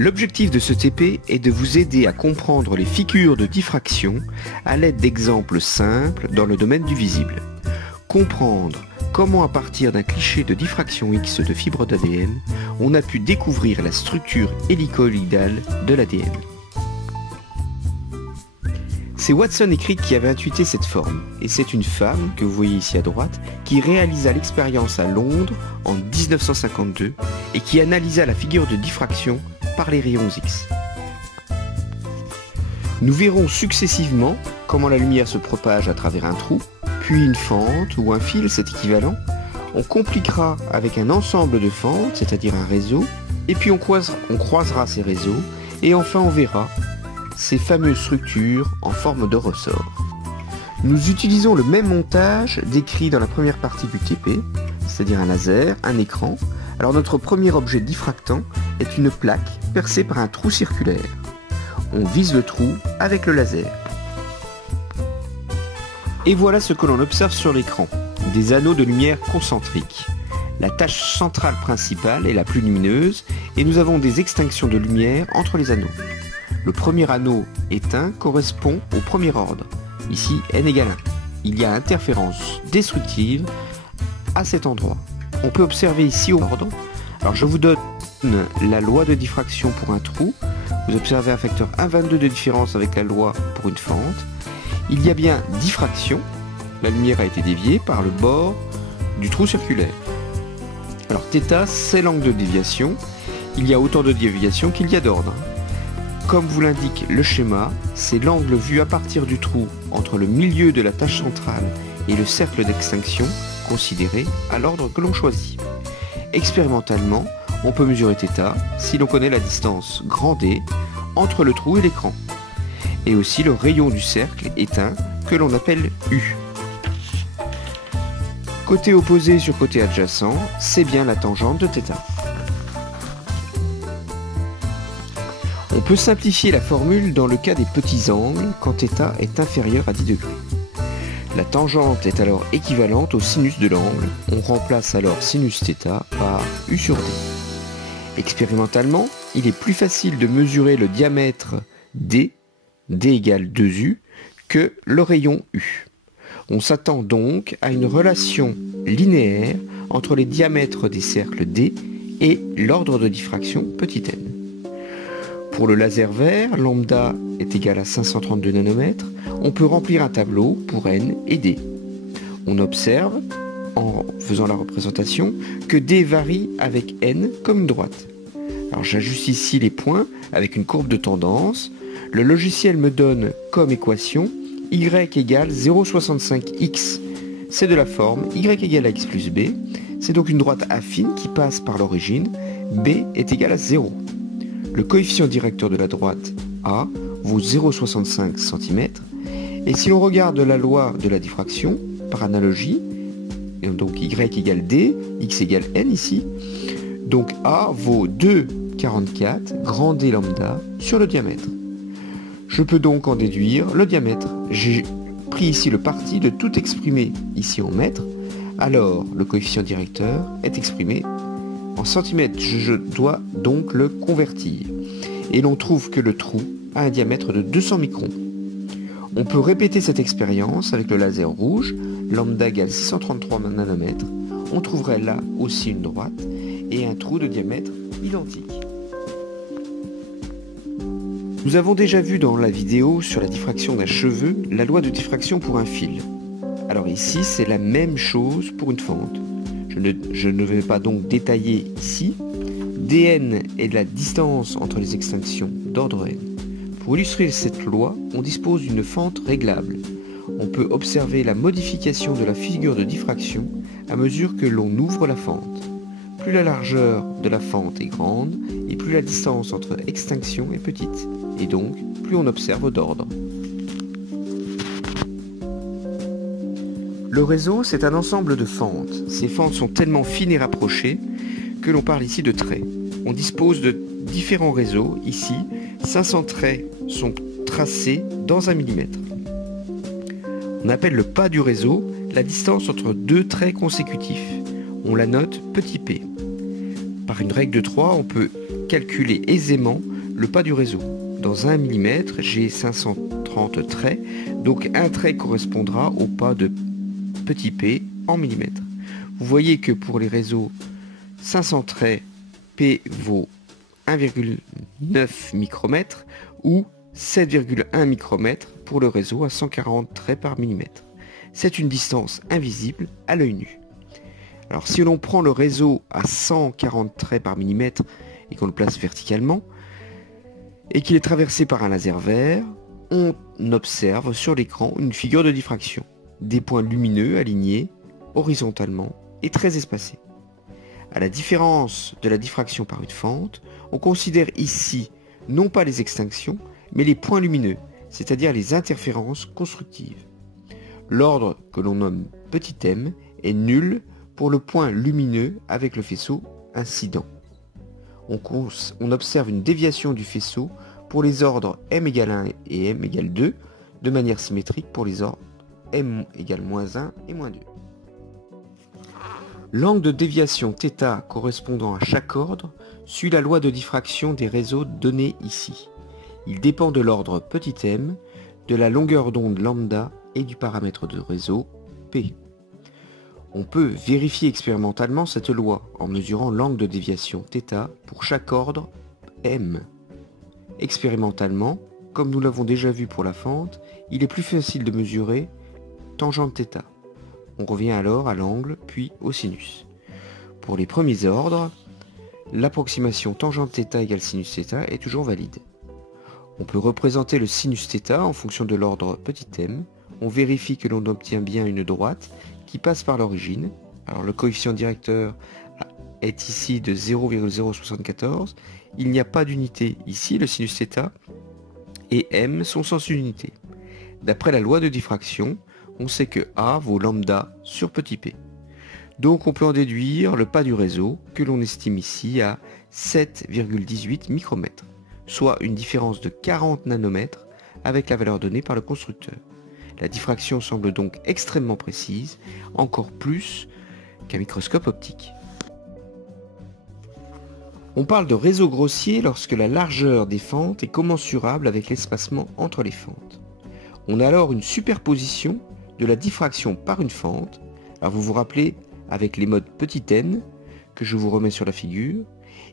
L'objectif de ce TP est de vous aider à comprendre les figures de diffraction à l'aide d'exemples simples dans le domaine du visible. Comprendre comment à partir d'un cliché de diffraction X de fibre d'ADN, on a pu découvrir la structure hélicoïdale de l'ADN. C'est Watson et Crick qui avaient intuité cette forme, et c'est une femme, que vous voyez ici à droite, qui réalisa l'expérience à Londres en 1952 et qui analysa la figure de diffraction par les rayons X. Nous verrons successivement comment la lumière se propage à travers un trou, puis une fente ou un fil, c'est équivalent. On compliquera avec un ensemble de fentes, c'est-à-dire un réseau, et puis on croisera ces réseaux, et enfin on verra ces fameuses structures en forme de ressort. Nous utilisons le même montage décrit dans la première partie du TP, c'est-à-dire un laser, un écran. Alors notre premier objet diffractant est une plaque percée par un trou circulaire. On vise le trou avec le laser. Et voilà ce que l'on observe sur l'écran, des anneaux de lumière concentriques. La tache centrale principale est la plus lumineuse et nous avons des extinctions de lumière entre les anneaux. Le premier anneau éteint correspond au premier ordre. Ici, n égale 1. Il y a interférence destructive à cet endroit. On peut observer ici au ordre. Alors je vous donne la loi de diffraction pour un trou. Vous observez un facteur 1,22 de différence avec la loi pour une fente. Il y a bien diffraction. La lumière a été déviée par le bord du trou circulaire. Alors θ, c'est l'angle de déviation. Il y a autant de déviation qu'il y a d'ordre. Comme vous l'indique le schéma, c'est l'angle vu à partir du trou entre le milieu de la tache centrale et le cercle d'extinction considéré à l'ordre que l'on choisit. Expérimentalement, on peut mesurer θ si l'on connaît la distance grand D entre le trou et l'écran, et aussi le rayon du cercle éteint que l'on appelle U. Côté opposé sur côté adjacent, c'est bien la tangente de θ. On peut simplifier la formule dans le cas des petits angles quand θ est inférieur à 10 degrés. La tangente est alors équivalente au sinus de l'angle. On remplace alors sinus θ par U sur D. Expérimentalement, il est plus facile de mesurer le diamètre D, D égale 2U, que le rayon U. On s'attend donc à une relation linéaire entre les diamètres des cercles D et l'ordre de diffraction petit n. Pour le laser vert, lambda est égal à 532 nanomètres. On peut remplir un tableau pour n et d. On observe, en faisant la représentation, que d varie avec n comme une droite. Alors j'ajuste ici les points avec une courbe de tendance. Le logiciel me donne comme équation y égale 0,65x. C'est de la forme y égale à x plus b. C'est donc une droite affine qui passe par l'origine. B est égal à 0. Le coefficient directeur de la droite A vaut 0,65 cm. Et si l'on regarde la loi de la diffraction, par analogie, donc y égale d, x égale n ici, donc A vaut 2,44 grand D lambda sur le diamètre. Je peux donc en déduire le diamètre. J'ai pris ici le parti de tout exprimer ici en mètres, alors le coefficient directeur est exprimé en centimètres. Je dois donc le convertir. Et l'on trouve que le trou a un diamètre de 200 microns. On peut répéter cette expérience avec le laser rouge, lambda égale 633 nanomètres. On trouverait là aussi une droite et un trou de diamètre identique. Nous avons déjà vu dans la vidéo sur la diffraction d'un cheveu la loi de diffraction pour un fil. Alors ici, c'est la même chose pour une fente. Je ne vais pas donc détailler ici. dn est la distance entre les extinctions d'ordre n. Pour illustrer cette loi, on dispose d'une fente réglable. On peut observer la modification de la figure de diffraction à mesure que l'on ouvre la fente. Plus la largeur de la fente est grande, et plus la distance entre extinctions est petite, et donc plus on observe d'ordre. Le réseau, c'est un ensemble de fentes. Ces fentes sont tellement fines et rapprochées que l'on parle ici de traits. On dispose de différents réseaux. Ici, 500 traits sont tracés dans 1 mm. On appelle le pas du réseau la distance entre deux traits consécutifs. On la note petit p. Par une règle de 3, on peut calculer aisément le pas du réseau. Dans 1 mm, j'ai 530 traits, donc un trait correspondra au pas de petit p en millimètres. Vous voyez que pour les réseaux 500 traits, P vaut 1,9 micromètre ou 7,1 micromètre pour le réseau à 140 traits par millimètre. C'est une distance invisible à l'œil nu. Alors si l'on prend le réseau à 140 traits par millimètre et qu'on le place verticalement, et qu'il est traversé par un laser vert, on observe sur l'écran une figure de diffraction, des points lumineux alignés horizontalement et très espacés. À la différence de la diffraction par une fente, on considère ici non pas les extinctions, mais les points lumineux, c'est-à-dire les interférences constructives. L'ordre que l'on nomme petit m est nul pour le point lumineux avec le faisceau incident. On observe une déviation du faisceau pour les ordres m égale 1 et m égale 2, de manière symétrique pour les ordres m égale -1 et -2. L'angle de déviation θ correspondant à chaque ordre suit la loi de diffraction des réseaux donnés ici. Il dépend de l'ordre petit m, de la longueur d'onde lambda et du paramètre de réseau P. On peut vérifier expérimentalement cette loi en mesurant l'angle de déviation θ pour chaque ordre m. Expérimentalement, comme nous l'avons déjà vu pour la fente, il est plus facile de mesurer tangente θ. On revient alors à l'angle puis au sinus. Pour les premiers ordres, l'approximation tangente θ égale sinus θ est toujours valide. On peut représenter le sinus θ en fonction de l'ordre petit m. On vérifie que l'on obtient bien une droite qui passe par l'origine. Alors le coefficient directeur est ici de 0,074. Il n'y a pas d'unité ici, le sinus θ et m sont sans unité. D'après la loi de diffraction, on sait que A vaut lambda sur petit p. Donc on peut en déduire le pas du réseau que l'on estime ici à 7,18 micromètres, soit une différence de 40 nanomètres avec la valeur donnée par le constructeur. La diffraction semble donc extrêmement précise, encore plus qu'un microscope optique. On parle de réseau grossier lorsque la largeur des fentes est commensurable avec l'espacement entre les fentes. On a alors une superposition de la diffraction par une fente. Alors vous vous rappelez avec les modes petit n que je vous remets sur la figure,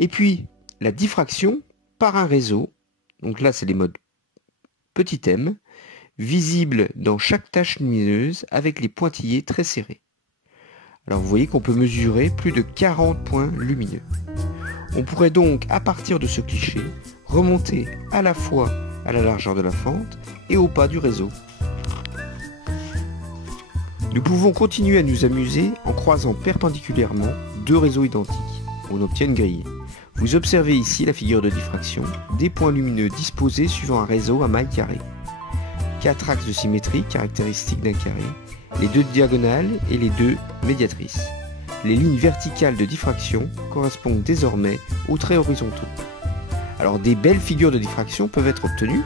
et puis la diffraction par un réseau, donc là c'est les modes petit m, visibles dans chaque tache lumineuse avec les pointillés très serrés. Alors vous voyez qu'on peut mesurer plus de 40 points lumineux. On pourrait donc à partir de ce cliché remonter à la fois à la largeur de la fente et au pas du réseau. Nous pouvons continuer à nous amuser en croisant perpendiculairement deux réseaux identiques. On obtient une grille. Vous observez ici la figure de diffraction, des points lumineux disposés suivant un réseau à maille carrée. 4 axes de symétrie caractéristiques d'un carré, les deux diagonales et les deux médiatrices. Les lignes verticales de diffraction correspondent désormais aux traits horizontaux. Alors des belles figures de diffraction peuvent être obtenues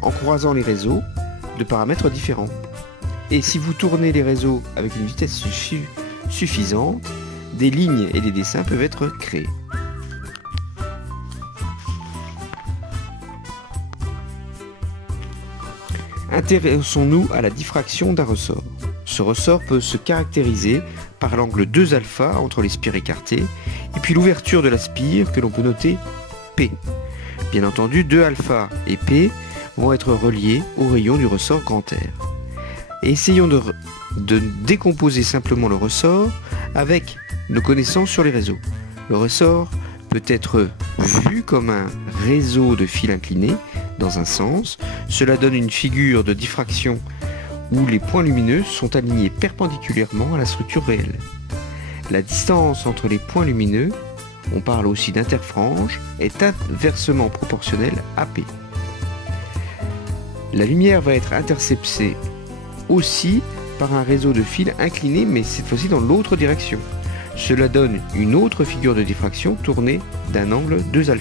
en croisant les réseaux de paramètres différents. Et si vous tournez les réseaux avec une vitesse suffisante, des lignes et des dessins peuvent être créés. Intéressons-nous à la diffraction d'un ressort. Ce ressort peut se caractériser par l'angle 2α entre les spires écartées et puis l'ouverture de la spire que l'on peut noter P. Bien entendu, 2α et P vont être reliés au rayon du ressort grand R. Et essayons de décomposer simplement le ressort avec nos connaissances sur les réseaux. Le ressort peut être vu comme un réseau de fils inclinés dans un sens. Cela donne une figure de diffraction où les points lumineux sont alignés perpendiculairement à la structure réelle. La distance entre les points lumineux, on parle aussi d'interfrange, est inversement proportionnelle à P. La lumière va être interceptée aussi par un réseau de fils inclinés, mais cette fois-ci dans l'autre direction. Cela donne une autre figure de diffraction tournée d'un angle 2α.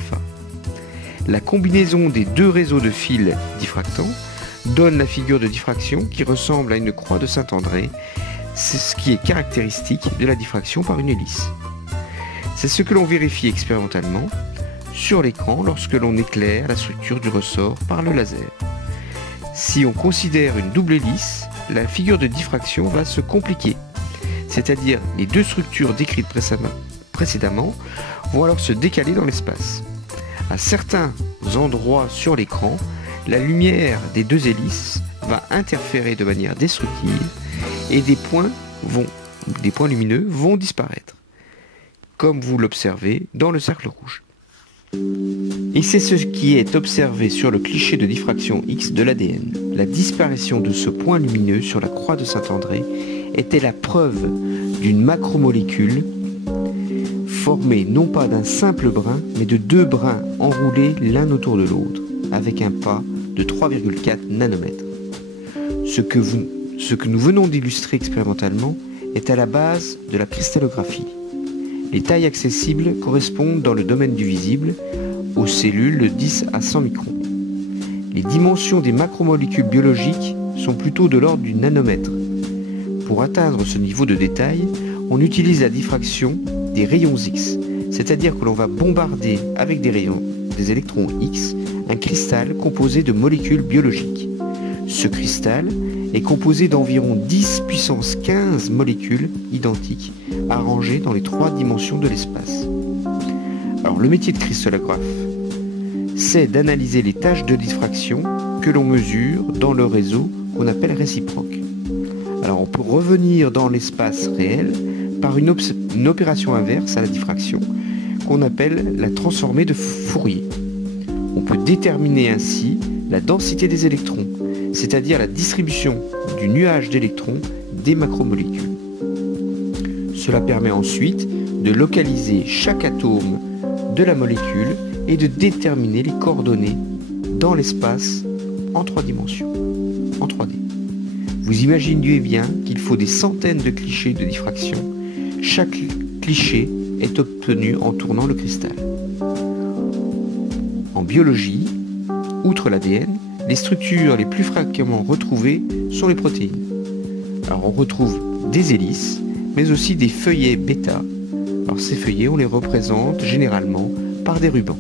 La combinaison des deux réseaux de fils diffractants donne la figure de diffraction qui ressemble à une croix de Saint-André. C'est ce qui est caractéristique de la diffraction par une hélice. C'est ce que l'on vérifie expérimentalement sur l'écran lorsque l'on éclaire la structure du ressort par le laser. Si on considère une double hélice, la figure de diffraction va se compliquer. C'est-à-dire les deux structures décrites précédemment vont alors se décaler dans l'espace. À certains endroits sur l'écran, la lumière des deux hélices va interférer de manière destructive et des points lumineux vont disparaître, comme vous l'observez dans le cercle rouge. Et c'est ce qui est observé sur le cliché de diffraction X de l'ADN. La disparition de ce point lumineux sur la croix de Saint-André était la preuve d'une macromolécule formée non pas d'un simple brin, mais de deux brins enroulés l'un autour de l'autre, avec un pas de 3,4 nanomètres. Ce que nous venons d'illustrer expérimentalement est à la base de la cristallographie. Les tailles accessibles correspondent dans le domaine du visible aux cellules de 10 à 100 microns. Les dimensions des macromolécules biologiques sont plutôt de l'ordre du nanomètre. Pour atteindre ce niveau de détail, on utilise la diffraction des rayons X, c'est-à-dire que l'on va bombarder avec des électrons X un cristal composé de molécules biologiques. Ce cristal est composé d'environ 10 puissance 15 molécules identiques, arrangées dans les 3 dimensions de l'espace. Alors le métier de cristallographe, c'est d'analyser les tâches de diffraction que l'on mesure dans le réseau qu'on appelle réciproque. Alors on peut revenir dans l'espace réel par une opération inverse à la diffraction qu'on appelle la transformée de Fourier. On peut déterminer ainsi la densité des électrons, c'est-à-dire la distribution du nuage d'électrons des macromolécules. Cela permet ensuite de localiser chaque atome de la molécule et de déterminer les coordonnées dans l'espace en 3 dimensions, en 3D. Vous imaginez bien qu'il faut des centaines de clichés de diffraction. Chaque cliché est obtenu en tournant le cristal. En biologie, outre l'ADN, les structures les plus fréquemment retrouvées sont les protéines. Alors on retrouve des hélices, mais aussi des feuillets bêta. Alors ces feuillets, on les représente généralement par des rubans.